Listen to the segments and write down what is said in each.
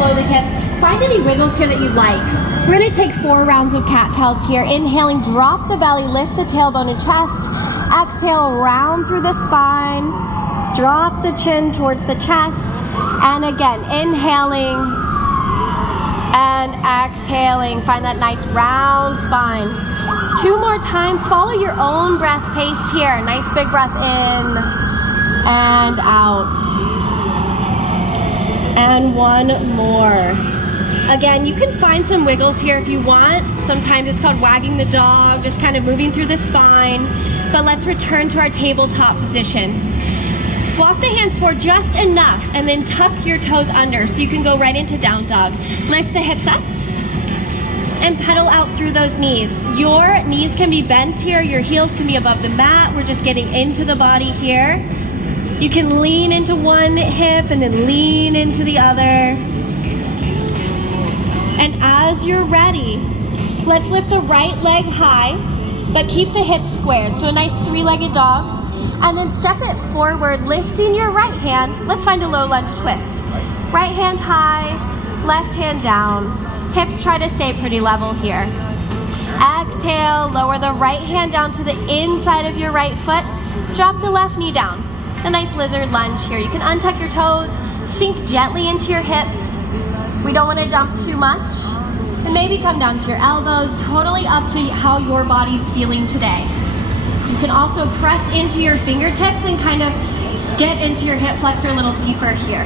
flow the hips. Find any wiggles here that you like. We're gonna take 4 rounds of cat-cows here. Inhaling, drop the belly, lift the tailbone and chest. Exhale, round through the spine. Drop the chin towards the chest. And again, inhaling and exhaling. Find that nice round spine. 2 more times. Follow your own breath pace here. Nice big breath in and out. And 1 more. Again, you can find some wiggles here if you want. Sometimes it's called wagging the dog, just kind of moving through the spine. But let's return to our tabletop position. Walk the hands forward just enough and then tuck your toes under so you can go right into down dog. Lift the hips up and pedal out through those knees. Your knees can be bent here, your heels can be above the mat. We're just getting into the body here. You can lean into one hip and then lean into the other. And as you're ready, let's lift the right leg high, but keep the hips squared. So a nice 3-legged dog. And then step it forward, lifting your right hand. Let's find a low lunge twist. Right hand high, left hand down. Hips try to stay pretty level here. Exhale, lower the right hand down to the inside of your right foot. Drop the left knee down. A nice lizard lunge here. You can untuck your toes, sink gently into your hips. We don't want to dump too much. And maybe come down to your elbows, totally up to how your body's feeling today. You can also press into your fingertips and kind of get into your hip flexor a little deeper here.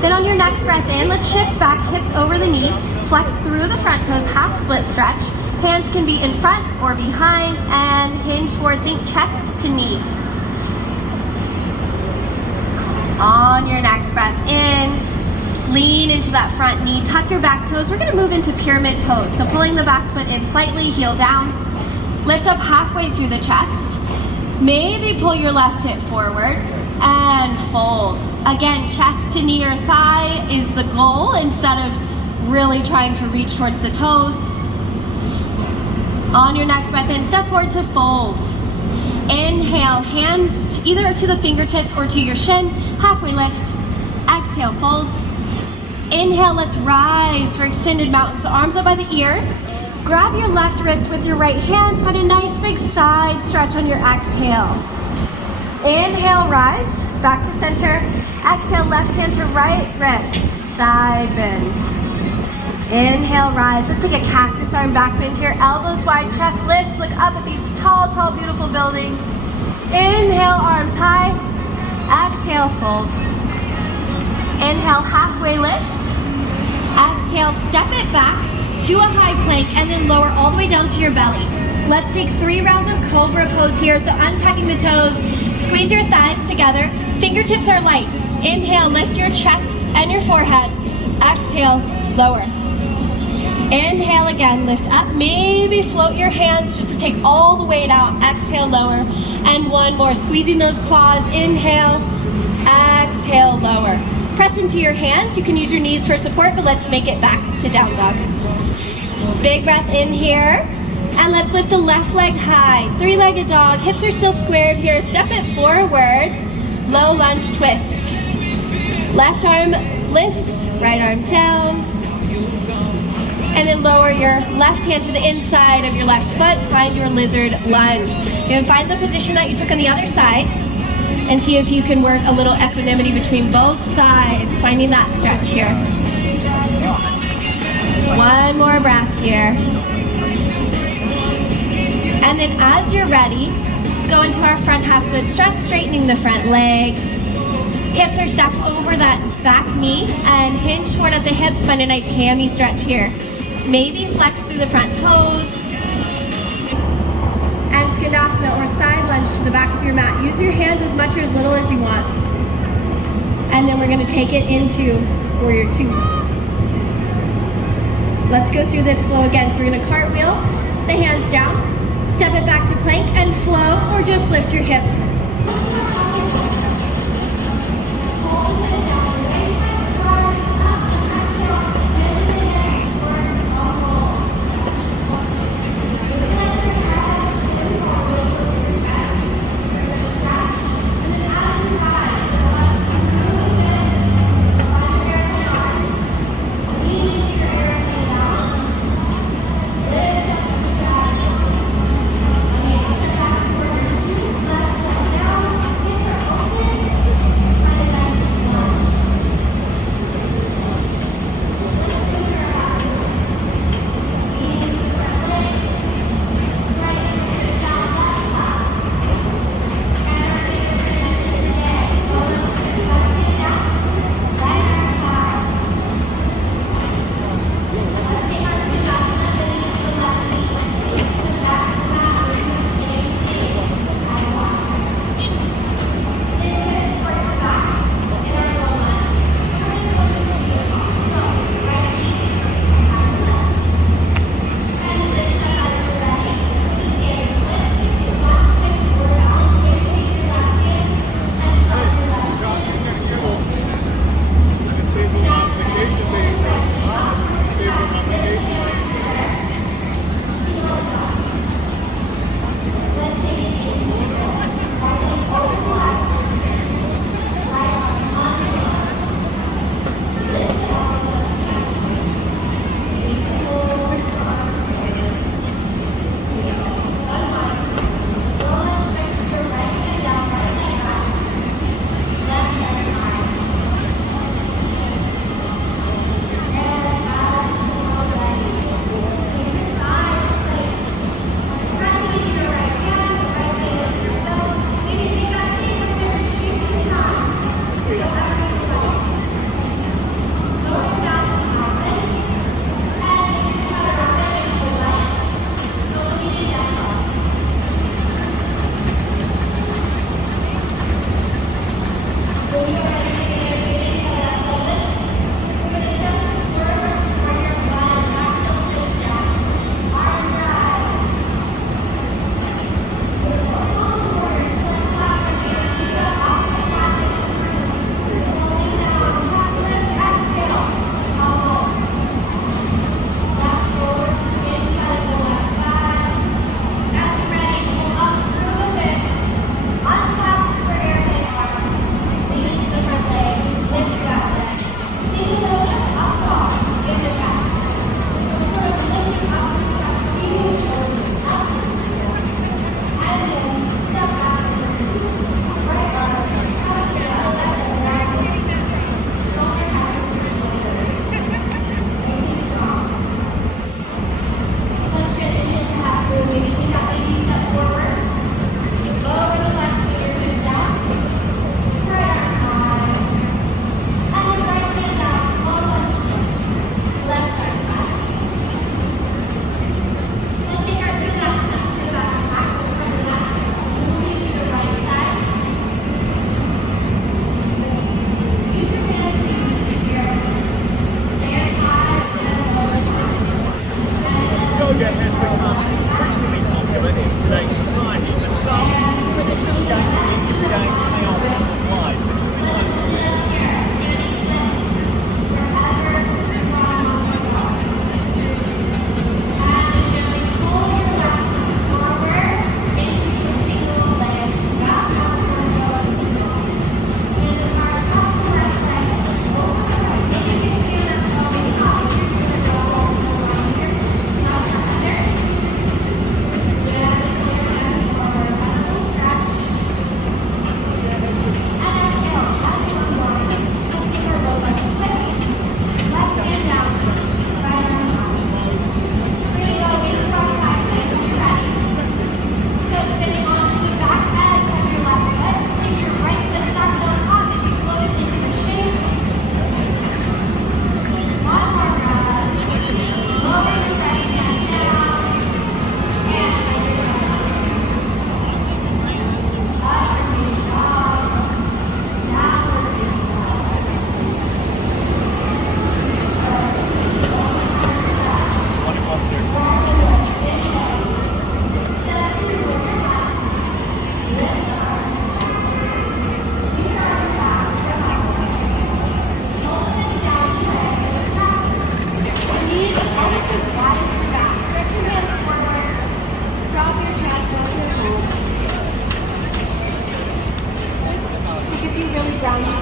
Then on your next breath in, let's shift back, hips over the knee, flex through the front toes, half split stretch. Hands can be in front or behind and hinge forward, think chest to knee. On your next breath in, lean into that front knee, tuck your back toes. We're gonna move into pyramid pose. So pulling the back foot in slightly, heel down. Lift up halfway through the chest. Maybe pull your left hip forward and fold. Again, chest to knee or thigh is the goal instead of really trying to reach towards the toes. On your next breath in, step forward to fold. Inhale, hands either to the fingertips or to your shin. Halfway lift. Exhale, fold. Inhale, let's rise for extended mountain. So arms up by the ears. Grab your left wrist with your right hand. Find a nice big side stretch on your exhale. Inhale, rise, back to center. Exhale, left hand to right wrist, side bend. Inhale, rise. Let's take a cactus arm back bend here. Elbows wide, chest lifts. Look up at these tall, tall, beautiful buildings. Inhale, arms high. Exhale, fold. Inhale, halfway lift. Exhale, step it back to a high plank and then lower all the way down to your belly. Let's take 3 rounds of cobra pose here. So untucking the toes, squeeze your thighs together. Fingertips are light. Inhale, lift your chest and your forehead. Exhale, lower. Inhale again, lift up. Maybe float your hands just to take all the weight out. Exhale, lower. And 1 more, squeezing those quads. Inhale, exhale, lower. Press into your hands. You can use your knees for support, but let's make it back to down dog. Big breath in here. And let's lift the left leg high. 3-legged dog. Hips are still squared here. Step it forward. Low lunge twist. Left arm lifts, right arm down. And then lower your left hand to the inside of your left foot. Find your lizard lunge. You can find the position that you took on the other side and see if you can work a little equanimity between both sides, finding that stretch here. 1 more breath here. And then as you're ready, go into our front half split stretch, straightening the front leg. Hips are stacked over that back knee and hinge forward at the hips. Find a nice hammy stretch here. Maybe flex through the front toes. And Skandasana or side lunge to the back of your mat. Use your hands as much or as little as you want. And then we're going to take it into warrior 2. Let's go through this flow again. So we're going to cartwheel the hands down, step it back to plank and flow, or just lift your hips.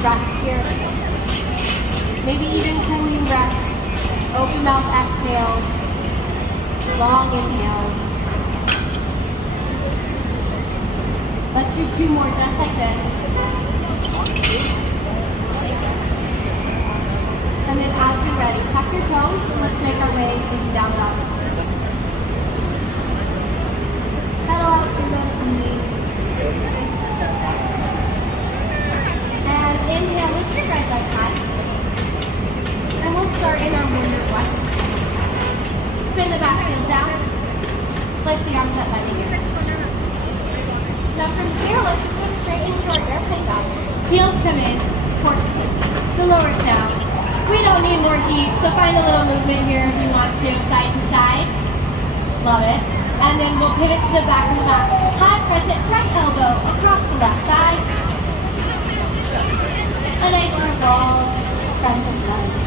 breaths here. Maybe even cooling breaths. Open mouth exhales. Long inhales. Let's do 2 more just like this. And then as you're ready, tuck your toes and let's make our way into down dog. Pedal out through those knees. And inhale, lift your right leg high. And we'll start in our warrior one. Spin the back heel down. Lift the arms up by the ears. Now from here, let's just go straight into our airplane balance. Heels come in, horse kicks. So lower it down. We don't need more heat, so find a little movement here if you want to, side to side. Love it. And then we'll pivot to the back of the mat. High crescent, right elbow across the left thigh. A nice revolved crescent lunge.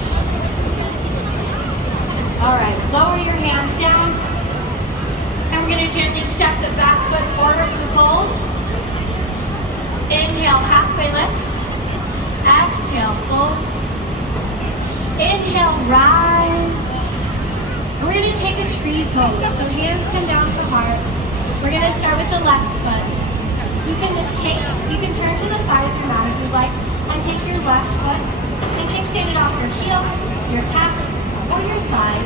Alright, lower your hands down. And we're going to gently step the back foot forward to fold. Inhale, halfway lift. Exhale, fold. Inhale, rise. We're going to take a tree pose. So hands come down to heart. We're going to start with the left foot. You can turn to the side of your mat if you'd like, and take your left foot and kickstand it off your heel, your calf, or your thigh.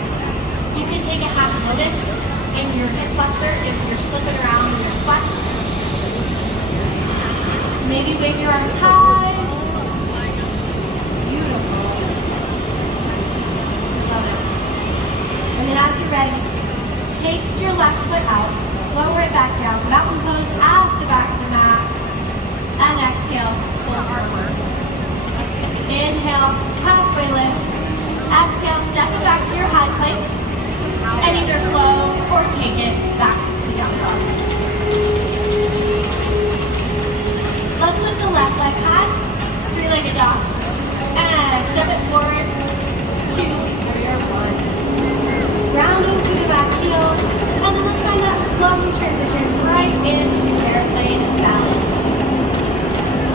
You can take a half lotus in your hip flexor if you're slipping around in your sweat. Maybe wave your arms high. Beautiful. Love it. And then as you're ready, take your left foot out, lower it back down, mountain pose at the back of the mat, and exhale, fold forward. Inhale, halfway lift. Exhale, step it back to your high plank, and either flow or take it back to down dog. Let's lift the left leg high, 3-legged dog, and step it forward, 2, warrior 1. Rounding through the back heel, and then let's find that long transition right into airplane balance.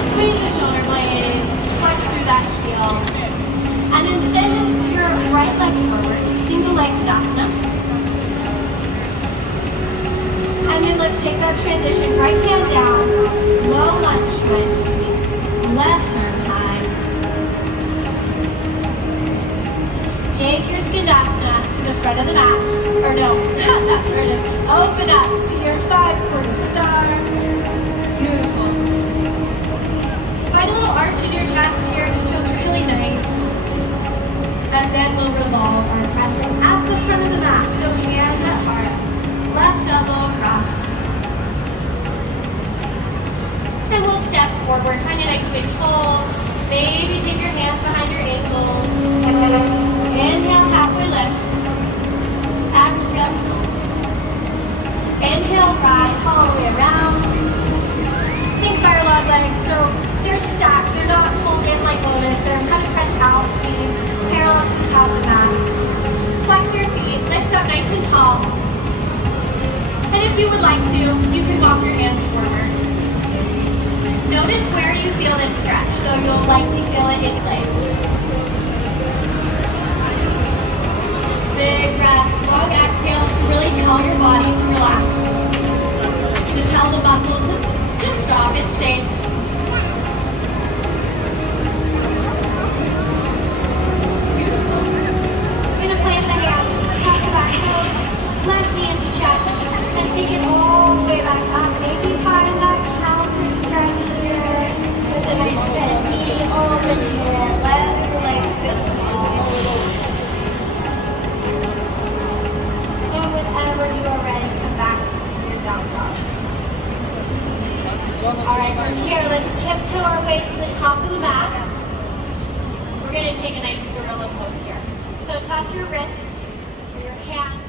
Squeeze the shoulder blades, flex through that heel, and then send your right leg forward, single leg Tadasana. And then let's take that transition, right hand down, low lunge twist, left arm high. Take your Skandasana to the front of the mat, or no, that's where it is. Open up to your 5-pointed star. Beautiful. Find a little arch in your chest here, just feels really nice. And then we'll revolve our crescent at the front of the mat, so hands at heart, left elbow across. And we'll step forward, find a nice big fold. Maybe take your hands behind your ankles. Inhale, halfway lift. Exhale, fold. Inhale, rise all the way around. Think fire log legs, so they're stacked. They're not pulled in like lotus. They're kind of pressed out to be parallel to the top of the mat. Flex your feet, lift up nice and tall. And if you would like to, you can walk your hands forward. Notice where you feel this stretch, so you'll likely feel it in play. Big breath, long exhale to really tell your body to relax. To tell the muscle to just stop, it's safe. Beautiful. We're going to plant the hands, tuck the back toe, left knee into chest, and take it all the way back up. Maybe find that counter stretch here with a nice bent knee over here. Let your legs go. And whenever you are ready, come back to your down dog. Alright, from here, let's tiptoe our way to the top of the mat. We're going to take a nice gorilla pose here. So tuck your wrists, your hands,